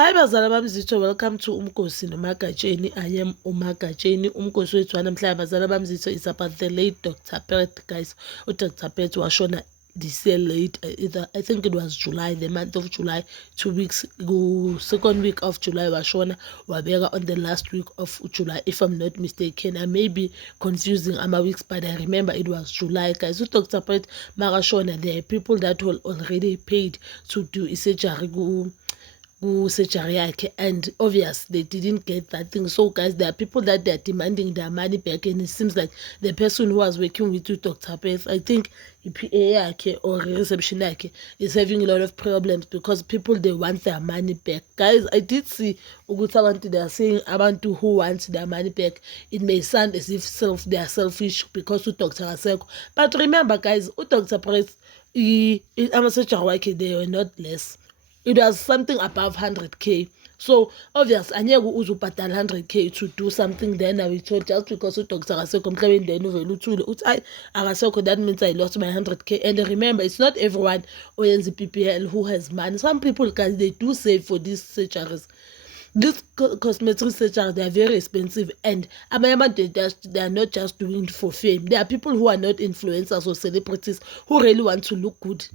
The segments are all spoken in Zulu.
Hi bazala bami zitho, welcome to Umkosi noMagatsheni. I am uMagatsheni. Umkosi wethu wanamhlanje bazala bami zitho is about the late Dr. Pet, guys. Dr. Pet washona this year late, I think it was July, the month of July, 2 weeks, second week of July washona, wabeka on the last week of July, if I'm not mistaken. I may be confusing weeks, but I remember it was July, guys. So Dr. Pet Marashona, there are people that were already paid to do surgery surgery yakhe, and obvious they didn't get that thing. So guys, there are people that they're demanding their money back, and it seems like the person who was working with you, Dr. Peth, I think PA yakhe or reception yakhe, is having a lot of problems because people, they want their money back. Guys, I did see they are saying abantu who wants their money back. It may sound as if they are selfish because Dr. Aseko, but remember guys, Dr. Peth, they were not less. It was something above 100k. So obvious anyeke uzubhadala 100k to do something. Then I will told just because Dr. Akasekho mhlawumbe then uvela uthule uthi ayi akasekho, that means I lost my 100k. And remember, it's not everyone oyenza PPL who has money. Some people, guys, they do save for these surgeries. These cosmetic surgeries, they are very expensive, and they are not just doing it for fame. There are people who are not influencers or celebrities who really want to look good.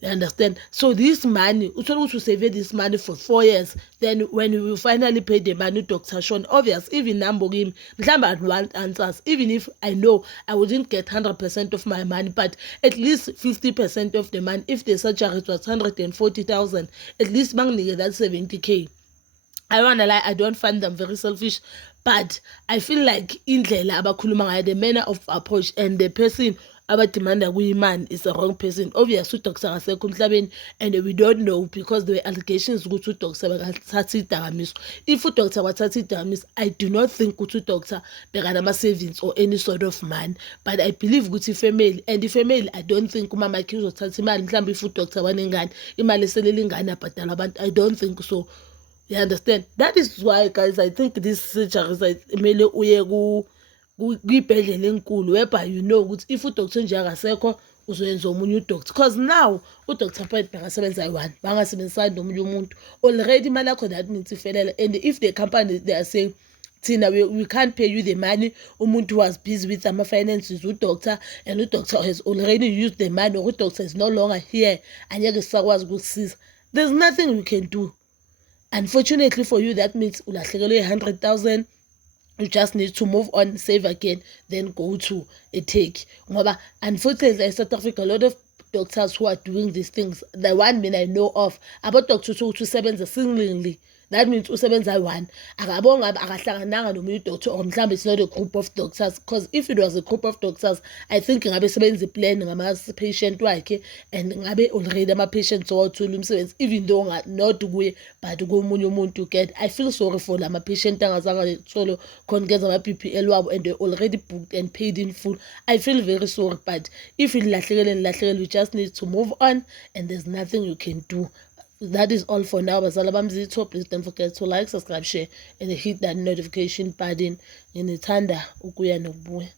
You understand? So this money, we to save this money for 4 years. Then when we will finally pay the money, Dr. Sean, obvious, even number him, I want answers. Even if I know I wouldn't get 100% of my money, but at least 50% of the money. If the surgery was 140,000, at least bang that 70k. I wanna lie, I don't find them very selfish, but I feel like indlela abakhuluma ngayo, the manner of approach, and the person abademanda kuyi-man is the wrong person. Obviously uDr. Akasekho emhlabeni, and we don't know because there were allegations ukuthi uDr. Bekathatha idakamizwa. If uDr. wathatha idakamizwa, I do not think ukuthi uDr. bekanama-savings or any sort of money, but I believe ukuthi family, and family, I don't think umama wakhe uzothatha imali mhlawumbe if uDr. wanengane imali eselela ingane abhadala abantu. I don't think so. You understand? That is why, guys, I think this surgery kumele uye kwibhedlela enkulu whereby you know ukuthi if uDr. nje akasekho uzoyenza omunye udoctor, because now uDr. Pet bangasebenza yi-1 bangasebenzisani nomunye umuntu already imali yakho that means ifelele. And if the company, they are saying Tina, we can't pay you the money, umuntu was busy with some finances uDoctor, and uDoctor has already used the money, or uDoctor is no longer here, anyeke sakwazi ukusiza, there's nothing we can do. Unfortunately for you, that means ulahlekelwe 100,000. You just need to move on, save again, then go to a take. Unfortunately, in South Africa, a lot of doctors who are doing these things, the one I know of, about doctors who sebenza singly. That means usebenza one. Akabonga akahlangananga nomunye doctor, or mhlawumbe it's not a group of doctors, because if it was a group of doctors, I think ngabe sebenza plan ngama-patient wakhe, and ngabe already ama-patients owathola umsebenzi, even though not kuye but komunye umuntu. Get, I feel sorry for lama-patient angazange solo khona kenza ama-PPL wabo, and they already booked and paid in full. I feel very sorry, but if nilahlekele, we just need to move on, and there's nothing you can do. That is all for now. Bazala bami zitho, please don't forget to like, subscribe, share, and hit that notification button. Nginithanda ukuya nokubuya.